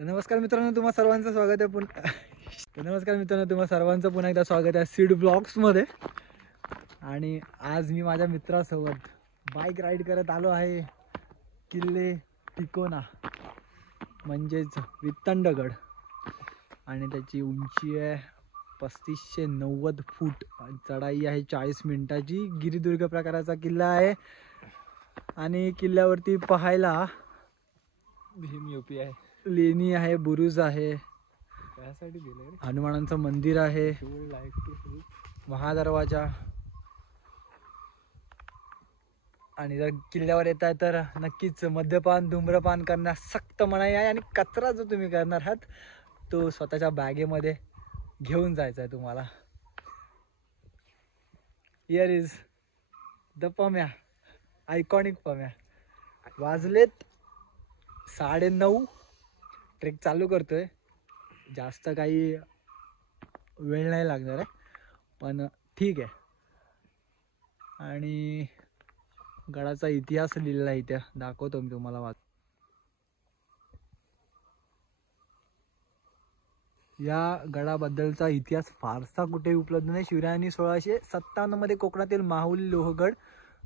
नमस्कार मित्रांनो, तुम्हा सर्वांचं स्वागत आहे पुन्हा एकदा स्वागत आहे सीड ब्लॉग्स मध्ये। आणि आज मी माझ्या मित्रासोबत बाईक राईड करत आलो आहे किल्ले तिकोना म्हणजेच वित्तंडगड। आणि त्याची उंची आहे 3590 फूट, चढाई आहे 40 मिनिटाची। गिरिदुर्ग प्रकाराचा किल्ला आहे आणि किल्ल्यावरती पाहायला भीम यूपी आहे, लेणी आहे, बुरुज आहे, हनुमानांचं मंदिर आहे, महादरवाजा। आणि जर किल्ल्यावर येत आहे तर नक्कीच मद्यपान धूम्रपान करण्यास सक्त मनाई आहे। आणि कचरा जो तुम्ही करणार आहात तो स्वतःच्या बॅगेमध्ये घेऊन जायचा आहे तुम्हाला। Here is the Pamya, iconic Pamya. वाजलेत 9:30, ट्रेक चालू करतोय। जास्त काही वेळ नाही लागणार आहे पण ठीक आहे। आणि गडाचा इतिहास लिहिलेला आहे इथे, दाखवतो मी तुम्हाला। या गडाबद्दलचा इतिहास फारसा कुठे उपलब्ध नाही। शिवरायांनी 1657 मध्ये कोकणातील माहुली, लोहगड,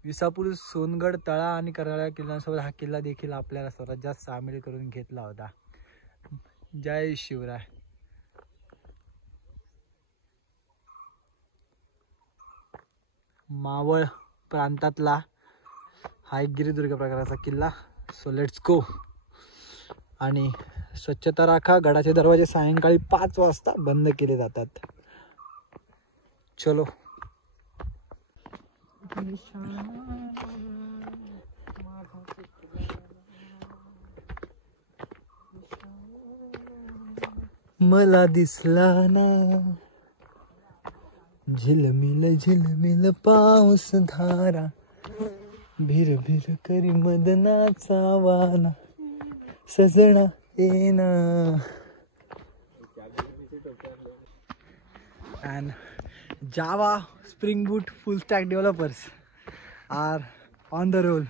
विसापूर, सोनगड, तळा आणि कराळ्या किल्ल्यांसोबत हा किल्ला देखील आपल्याला स्वराज्यात सामील करून घेतला होता। जय शिवराय। मावळ प्रांतातला हा एक गिरिदुर्ग प्रकाराचा किल्ला। So let's go. आणि स्वच्छता राखा। गडाचे दरवाजे सायंकाळी 5 वाजता बंद केले जातात। चलो। मला दिसला ना झिलमिल झिलमिल पाऊस धारा, भिर भिर करी मदनाचा वाना, सजना येना। And Java Spring Boot full stack developers are on the roll,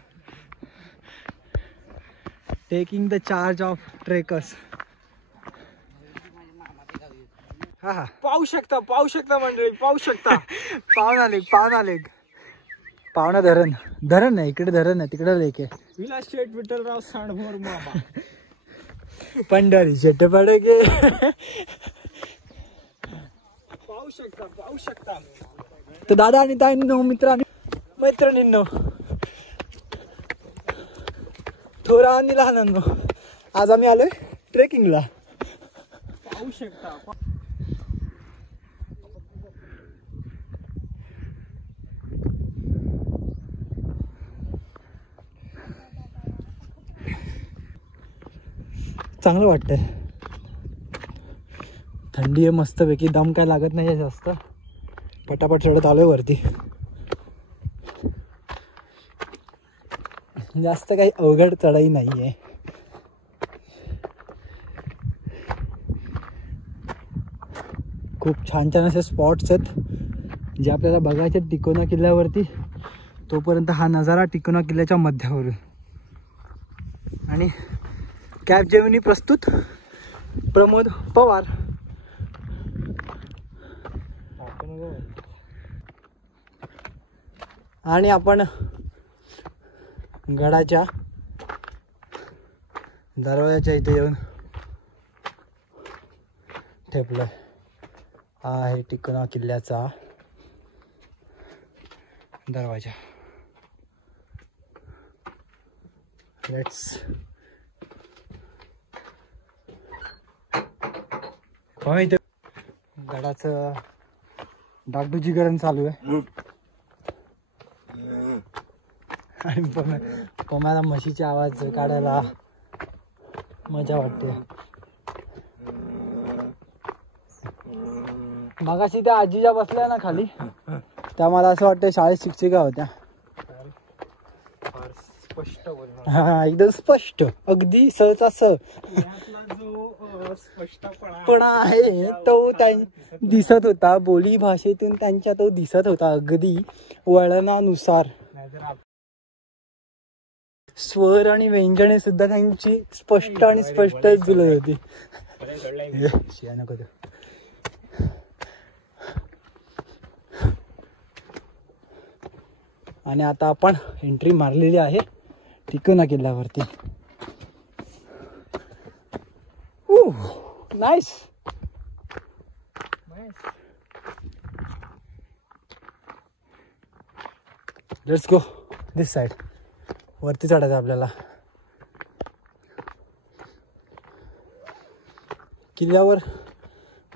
taking the charge of trekkers. हा पाहू शकता मंडळी, पाहू शकता। पावना धरण नाही, इकडे धरण आहे, तिकडे लेक आहे। विलास शेठ विठ्ठलराव सांडभोर मामा पंढरी शेट पडगे। पाहू शकता। तर दादा आणि ताईंनो, मैत्रिणींनो, थोरा आणि लहानांनो, आज आम्ही आलोय ट्रेकिंगला। पाहू शकता। चांगलं वाटतंय, थंडी आहे मस्तपैकी, दम काय लागत नाही जास्त। पटापट चढत आलोय वरती। जास्त काही अवघड चढाई नाहीये। खूप छान छान असे स्पॉट्स आहेत जे आपल्याला बघायचे तिकोना किल्ल्यावरती। तोपर्यंत हा नजारा तिकोना किल्ल्याच्या मध्यावरून। आणि कॅब जेमिनी प्रस्तुत प्रमोद पवार। आणि आपण गडाच्या दरवाजाच्या इथे येऊन ठेपलोय। हा आहे तिकोना किल्ल्याचा दरवाजा। लेट्स इथे गडाचं डागडुजीकरण चालू आहे। आणि पम्याला म्हशीचे आवाज काढायला मजा वाटते। मगाशी त्या आजी ज्या बसल्या ना खाली, त्या मला असं वाटतं शाळेत शिक्षिका होत्या। हा, एकदम स्पष्ट, अगदी सहचा स स्पष्टपणा आहे तो दिसत होता। बोली भाषेतून त्यांच्या तो दिसत होता, अगदी वळणानुसार। स्वर आणि व्यंजने सुद्धा त्यांची स्पष्ट आणि स्पष्टच दिली होती. नको ते. आणि आता आपण एंट्री मारलेली आहे तिकोना किल्ल्यावरती. Nice. Let's go this side. वरती चढायचं आपल्याला. किल्ल्यावर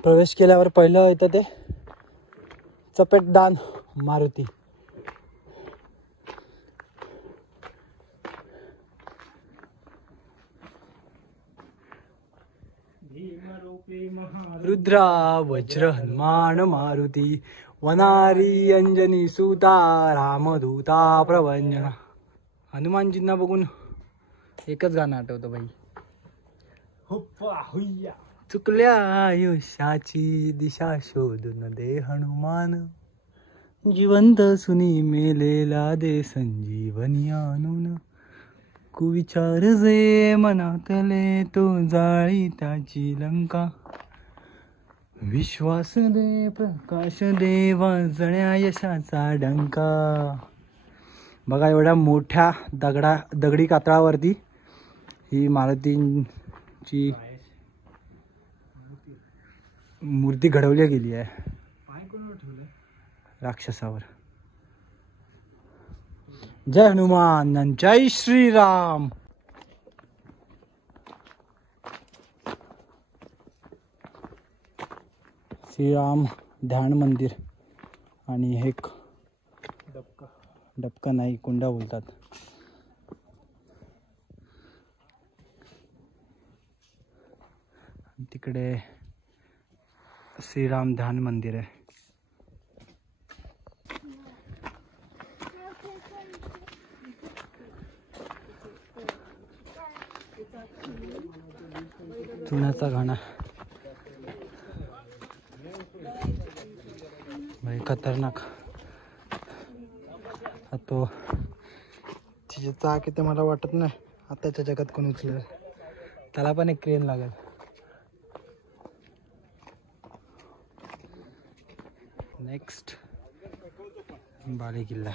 प्रवेश केल्यावर पहिलं येतं ते चपेटदान मारुती. रुद्रा वज्र हनुमान मारुती वनारी अंजनी सुता रामदूता प्रभंजना. हनुमानजींना बघून एकच गाणं आठवतं बाई. चुकल्या आयुष्याची दिशा शोधून दे हनुमान, जिवंत सुनी मेलेला दे संजीवनी आणून. कुविचार जे मनातले तो जाळी त्याची लंका, विश्वास दे प्रकाश दे वाजण्या यशाचा डंका. बघा एवढ्या मोठ्या दगडी कातळावरती ही मारुतींची मूर्ती घडवली गेली आहे राक्षसावर. जय हनुमान जय श्रीराम. श्रीराम ध्यान मंदिर. आणि हे डबका नाही कुंडा बोलतात. तिकडे श्रीराम ध्यान मंदिर आहे. चुन्याचा घाणा भाई खतरनाक. तो तिचे चाक ते मला वाटत नाही आताच्या जगात कोण उचलेल. त्याला पण एक क्रेन लागेल. नेक्स्ट बाले किल्ला.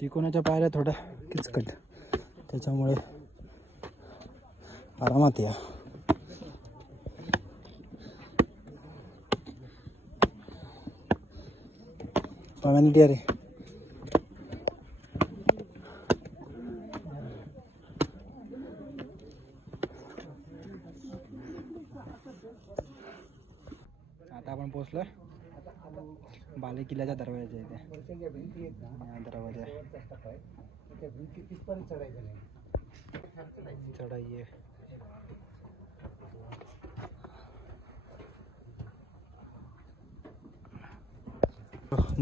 तिकोनाच्या पायऱ्या थोड्या किचकट, त्याच्यामुळे आरामात या. अरे आता आपण पोहोचलोय बाले किल्ल्याच्या दरवाजा इथे. दरवाजा चढाई आहे.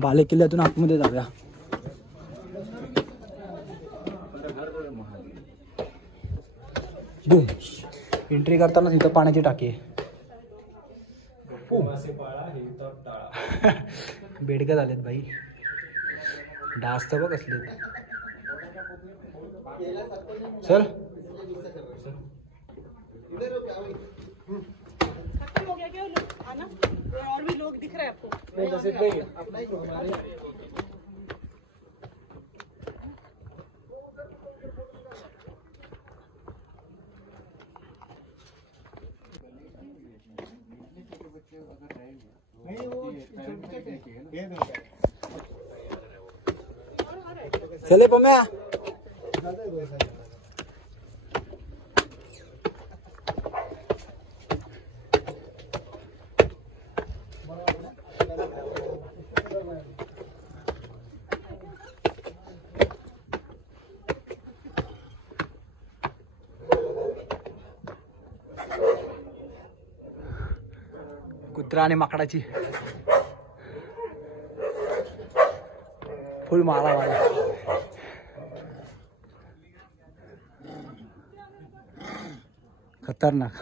बाले किल्ल्यातून आतमध्ये जाऊया. एंट्री करताना इथं पाण्याची टाकी आहे. बेडकं झालेत भाई. डास तर बघ असले. चल हो गया क्या आना? और भी लोग दिख रहे हैं आपको? चले पम्या. कुत्रा आणि माकडाची फुल मारा वाला. खतरनाक.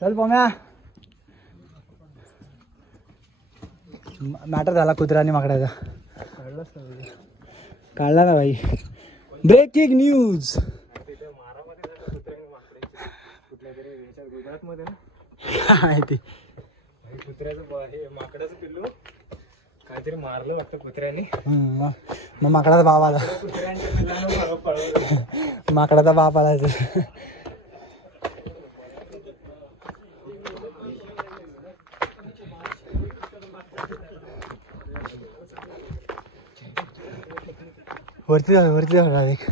चल पम्या. मॅटर झाला कुत्रा आणि माकडाचा. काढला ना भाई. Breaking news. गुजरात मध्ये ना काय ते कुत्र्याचं हे माकडाचं पिल्लू काहीतरी मारलं वाटतं कुत्र्याने. मग माकडाचा बाप आला. कुत्र्यांच्या पिल्लांना पळवलं. माकडाचा बाप आला. वरती जा एक.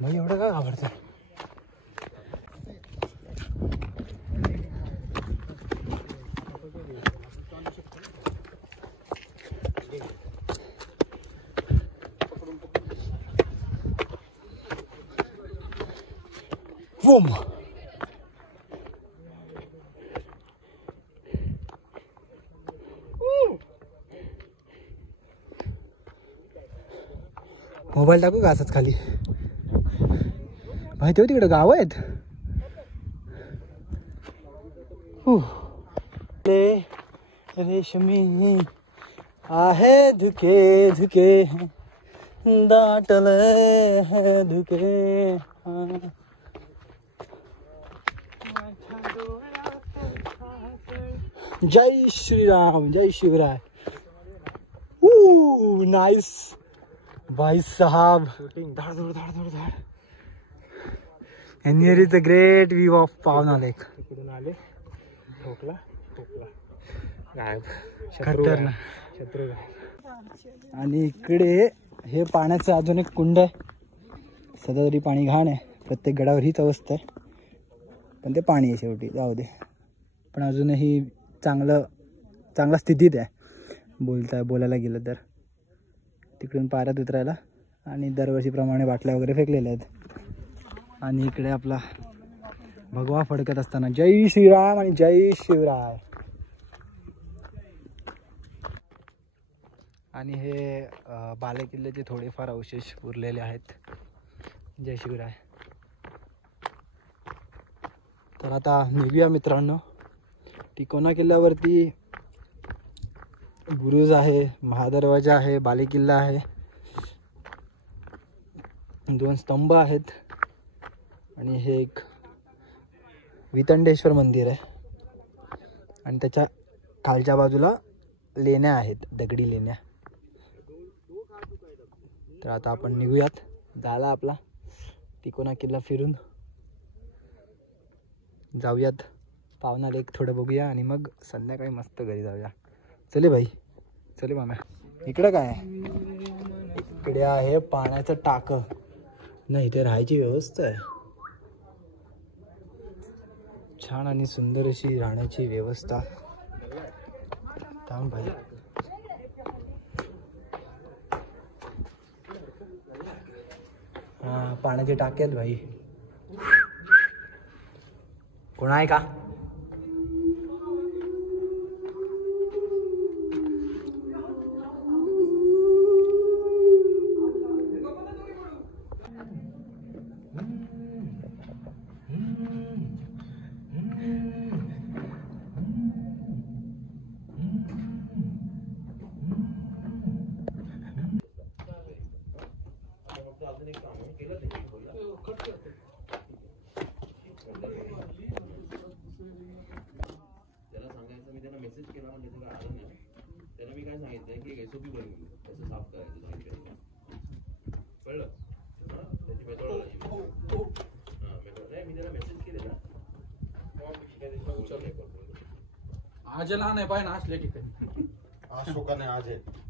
भाई एवढं काय आवडतं. Boom. मोबाईल टाकू का असंच खाली. माहिती होती तिकडे गाव आहेत. रेशमी आहे धुके धुके दाटले है धुके. जय श्रीराम जय शिवराय. नाइस भाई साहब. धाड धाड धाड धाड धाड. And here is the great view of पावना लेक. तिकडून आले ठोकला ठोकला गायब. खतरनाक. शत्रू गायब. आणि इकडे हे पाण्याचं अजून एक कुंड आहे. सध्या तरी पाणी घाण आहे. प्रत्येक गडावर हीच अवस्था आहे. पण ते पाणी आहे शेवटी. जाऊ दे. पण अजूनही चांगल्या स्थितीत आहे बोलायला गेलं तर. तिकडून पाऱ्यात उतरायला आणि दरवर्षीप्रमाणे बाटल्या वगैरे फेकलेल्या आहेत. आणि इकडे आपला भगवा फडकत असताना जय श्रीराम आणि जय शिवराय. आणि हे बालेकिल्ल्याचे थोडेफार अवशेष उरलेले आहेत. जय शिवराय. तर आता निघूया मित्रांनो. तिकोना किल्ल्यावरती बुरुज आहे, महादरवाजा आहे, बालेकिल्ला आहे, 2 स्तंभ आहेत आणि हे एक वितंडेश्वर मंदिर आहे. आणि त्याच्या खालच्या बाजूला लेण्या आहेत, दगडी लेण्या. तर आता आपण निघूयात. झाला आपला तिकोना किल्ला फिरून. जाऊयात पावना लेक थोडं बघूया आणि मग संध्याकाळी मस्त घरी जाऊया. चले भाई चले माम्या. इकडं काय आहे? इकडे आहे पाण्याचं टाक. नाही इथे राहायची व्यवस्था आहे. छान आणि सुंदर अशी राहण्याची व्यवस्था. थांब भाई. हा पाण्याचे टाके आहेत भाई. कोण आहे का? आज लहान आहे पाय ना असल्या ठिकाणी. अशोकाने आज आहे.